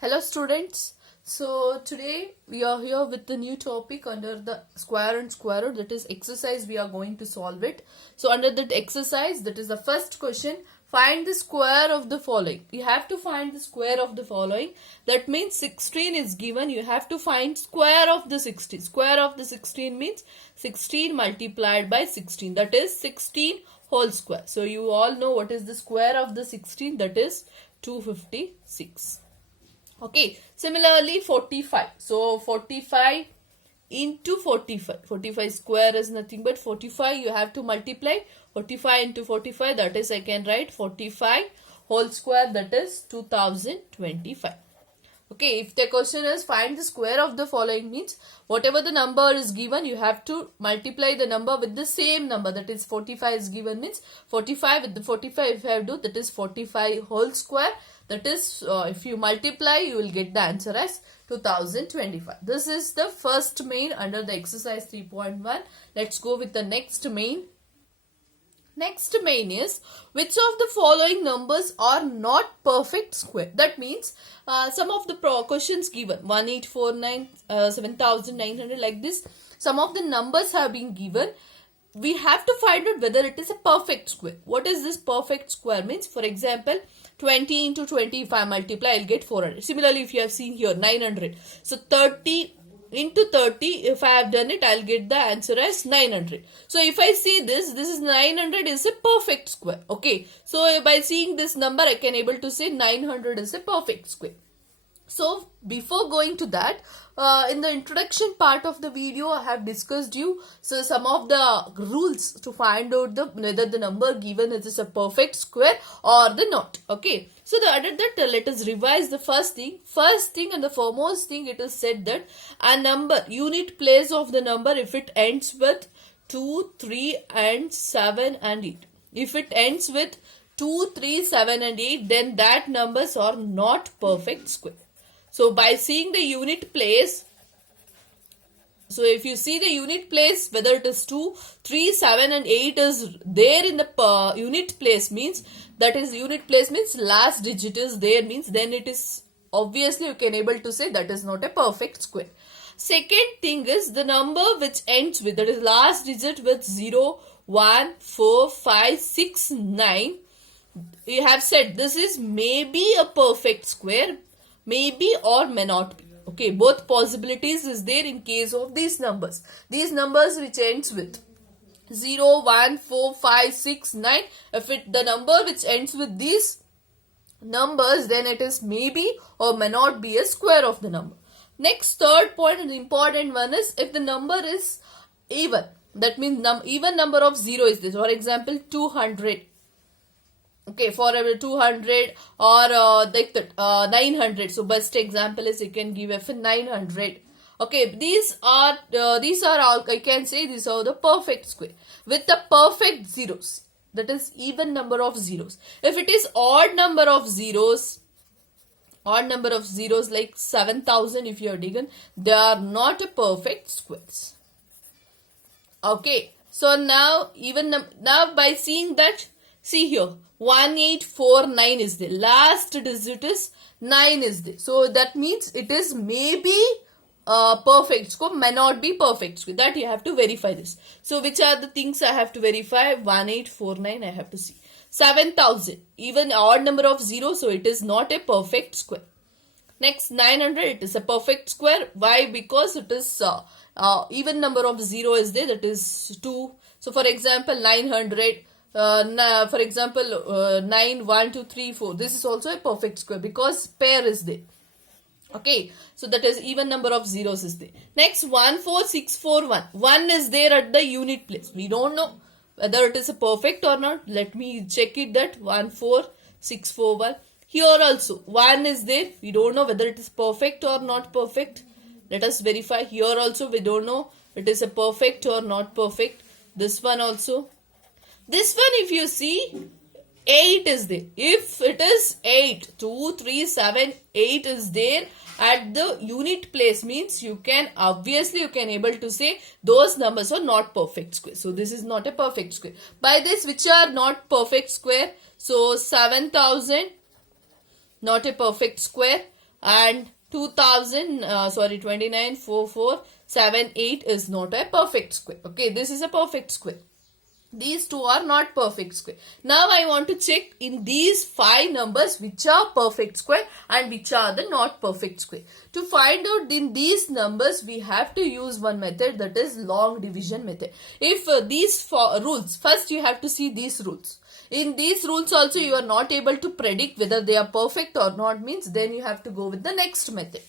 Hello students. So today we are here with the new topic under the square and square root, that is exercise. We are going to solve it. So under that exercise, that is the first question, find the square of the following. You have to find the square of the following. That means 16 is given. You have to find square of the 16. Square of the 16 means 16 multiplied by 16. That is 16 whole square. So you all know what is the square of the 16. That is 256. Okay, similarly 45. So 45 into 45. 45 square is nothing but 45. You have to multiply 45 into 45. That is, I can write 45 whole square. That is 2025. Okay, if the question is find the square of the following, means whatever the number is given, you have to multiply the number with the same number. That is 45 is given, means 45 with the 45 if I have to, that is 45 whole square. That is, if you multiply, you will get the answer as 2025. This is the first main under the exercise 3.1. Let's go with the next main. Next main is, which of the following numbers are not perfect square? That means some of the questions given 1849, 7900, like this. Some of the numbers have been given. We have to find out whether it is a perfect square. What is this perfect square means? For example, 20 into 20, if I multiply, I'll get 400. Similarly, if you have seen here 900. So 30 into 30, if I have done it, I'll get the answer as 900. So if I see this is 900 is a perfect square. Okay. So by seeing this number, I can able to say 900 is a perfect square. So before going to that, in the introduction part of the video, I have discussed you some of the rules to find out whether the number given is a perfect square or the not. Okay. So under that, let us revise the first thing. First thing and the foremost thing, it is said that a number, unit place of the number, if it ends with 2, 3 and 7 and 8. If it ends with 2, 3, 7 and 8, then that numbers are not perfect square. So by seeing the unit place, so if you see the unit place, whether it is 2, 3, 7 and 8 is there in the unit place, means that is unit place means last digit is there, means then it is obviously you can able to say that is not a perfect square. Second thing is the number which ends with, that is last digit with 0, 1, 4, 5, 6, 9. You have said this is maybe a perfect square, maybe or may not be. Okay, both possibilities is there in case of these numbers. These numbers which ends with 0, 1, 4, 5, 6, 9. If the number which ends with these numbers, then it is maybe or may not be a square of the number. Next, third point and the important one is if the number is even. That means even number of 0 is this. For example, 200. Okay, for 200 or like that 900. So best example is you can give f 900. Okay, these are all, I can say these are the perfect square with the perfect zeros. That is even number of zeros. If it is odd number of zeros like 7000, if you are taken, they are not a perfect squares. Okay, so now now by seeing that, see here 1849 is there. Last digit is 9 is there. So that means it is maybe perfect square, may not be perfect square. That you have to verify this. So which are the things I have to verify? 1849 I have to see. 7000, even odd number of zeros, so it is not a perfect square. Next 900, it is a perfect square. Why? Because it is even number of 0 is there, that is 2. So for example 900, for example 9, 1, 2, 3, 4. This is also a perfect square because pair is there. Okay, so that is even number of zeros is there. Next 14641. 1 is there at the unit place. We don't know whether it is a perfect or not. Let me check it that 14641. Here also 1 is there. We don't know whether it is perfect or not perfect. Let us verify. Here also we don't know it is a perfect or not perfect. This one also. This one, if you see, 8 is there. If it is 8, 2, 3, 7, 8 is there at the unit place, means you can able to say those numbers are not perfect square. So this is not a perfect square. By this, which are not perfect square? So 7000, not a perfect square. and 294478 is not a perfect square. Okay, this is a perfect square. These two are not perfect square. Now I want to check in these 5 numbers which are perfect square and which are the not perfect square. To find out in these numbers, we have to use one method, that is long division method. If these 4 rules, first you have to see these rules. In these rules also you are not able to predict whether they are perfect or not, means then you have to go with the next method.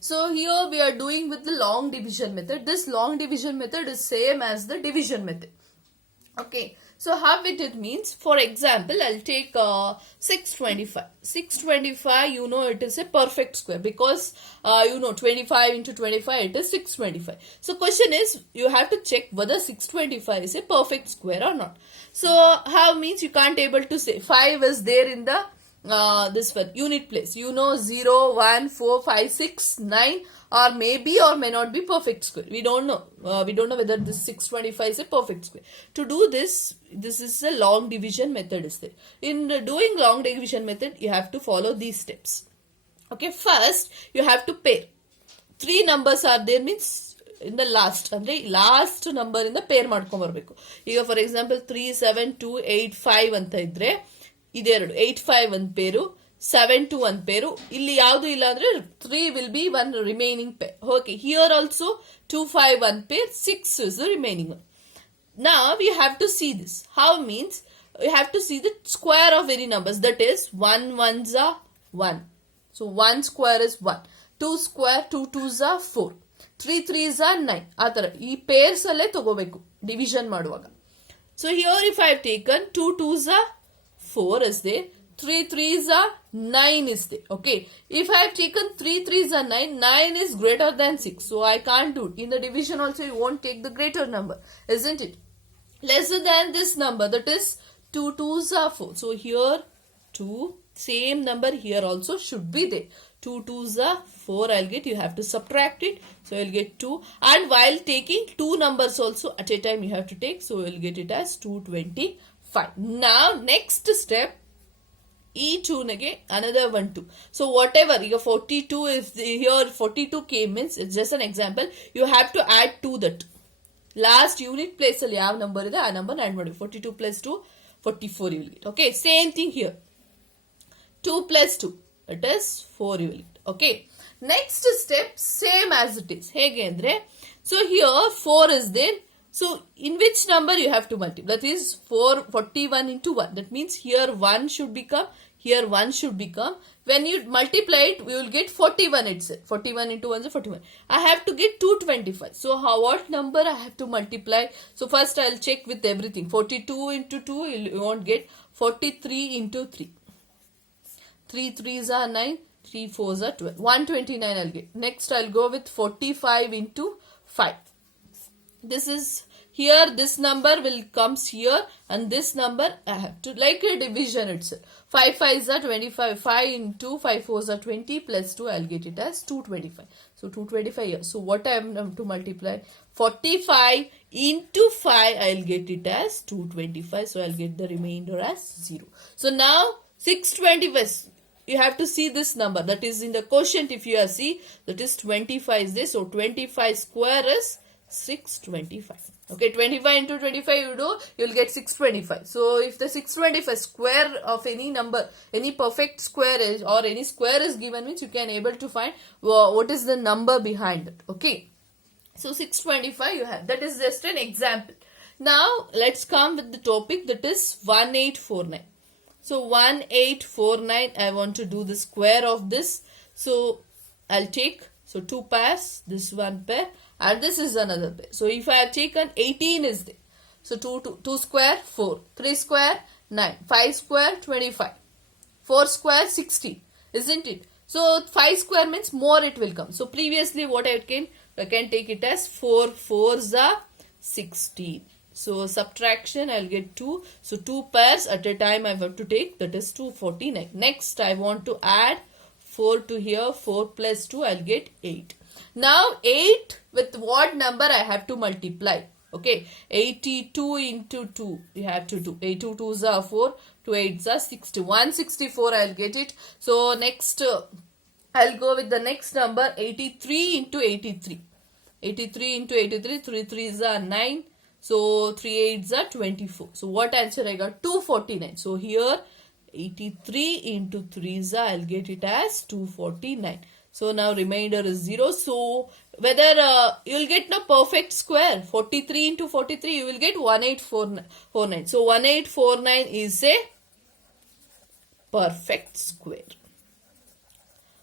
So here we are doing with the long division method. This long division method is same as the division method. Okay, so how it means, for example, I'll take 625. 625, you know, it is a perfect square because 25 into 25, it is 625. So question is, you have to check whether 625 is a perfect square or not. So how means, you can't able to say 5 is there in the this one unit place, 0, 1, 4, 5, 6, 9, or maybe or may not be perfect square. We don't know. We don't know whether this 625 is a perfect square. To do this, this is a long division method is there. In doing long division method, you have to follow these steps. Okay, first you have to pair. 3 numbers are there, means in the last number in the pair ಮಾಡ್ಕೊಂಡು ಬರಬೇಕು. ಈಗ for example 3, 7, 2, 8, 5 ಅಂತ ಇದ್ರೆ ಇದೆರಡು 8, 5 ಒಂದು ಪೇರು, 7, 2 ಒಂದು ಪೇರು. ಇಲ್ಲಿ ಯಾವುದು ಇಲ್ಲ ಅಂದ್ರೆ 3 will be one remaining pair. Okay, here also 2, 5 one pair, 6 is the remaining one. Now we have to see this. How means, we have to see the square of any numbers, that is 1 ones are 1. So 1 square is 1. 2 square, 2 twos are 4. 3 threes are 9. ಆ ತರ ಈ pairs ಅಲ್ಲೇ ತಗೋಬೇಕು division ಮಾಡುವಾಗ. So here if I have taken 2 twos are 4 is there, 3 threes are 9 is there. Okay, if I have taken 3 threes are 9, 9 is greater than 6, so I can't do it. In the division also you won't take the greater number, isn't it? Lesser than this number, that is 2 twos are 4. So here 2, same number here also should be there. 2 twos are 4, I'll get, you have to subtract it, so you'll get 2. And while taking 2 numbers also at a time you have to take, so you'll get it as 225. Now next step, E2 again another 1 2. So whatever your 42 is here, 42 came means it's just an example. You have to add to that last unit place ಅಲ್ಲಿ ಯಾವ number ಇದೆ ಆ number add ಮಾಡಿ. 42 plus 2, 44 you will get. Okay, same thing here. 2 plus 2, it is 4 you will get. Okay, next step same as it is. ಹೇಗೆ ಅಂದ್ರೆ, so here 4 is there. So in which number you have to multiply? That is 41 into 1. That means here 1 should become, here 1 should become. When you multiply it, we will get 41 itself. 41 into 1 is 41. I have to get 225. So what number I have to multiply? So first I'll check with everything. 42 into 2, you won't get. 43 into 3. 3 threes are 9. 3 fours are 12. 129 I'll get. Next I'll go with 45 into 5. This is here, this number will comes here, and this number I have to, like a division itself. 5 5s are 25. 5 into 5 4s are 20 plus 2, I'll get it as 225. So 225 here. So what I am to multiply? 45 into 5, I'll get it as 225. So I'll get the remainder as 0. So now 625. You have to see this number, that is in the quotient. If you are see, that is 25 is this. So 25 square is 625. Okay, 25 into 25 you do, you'll get 625. So if the 625 square of any number, any perfect square is, or any square is given, means you can able to find what is the number behind it. Okay, so 625 you have. That is just an example. Now let's come with the topic, that is 1849. So 1849, I want to do the square of this. So I'll take, so 2 pairs, this 1 pair, and this is another pair. So if I have taken 18 is there. So 2 square 4, 3 square 9, 5 square 25, 4 square 16, isn't it? So 5 square means more it will come. So previously what I can take it as 4 4s are 16. So subtraction, I'll get 2. So 2 pairs at a time I have to take, that is 249. Next I want to add 4 to here. 4 plus 2, I'll get 8. Now 8 with what number I have to multiply? Okay, 82 into 2 we have to do. 82 2s are 4, 2 8s are 60. 164 I'll get it. So next I'll go with the next number 83 into 83. 83 into 83, 3 3s are 9. So 3 8s are 24. So what answer I got? 249. So here 83 into 3s are, I'll get it as 249. So now remainder is 0. So whether you'll get the perfect square, 43 into 43, you will get 1849. So 1849 is a perfect square.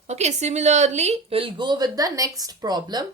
Okay, similarly, we'll go with the next problem.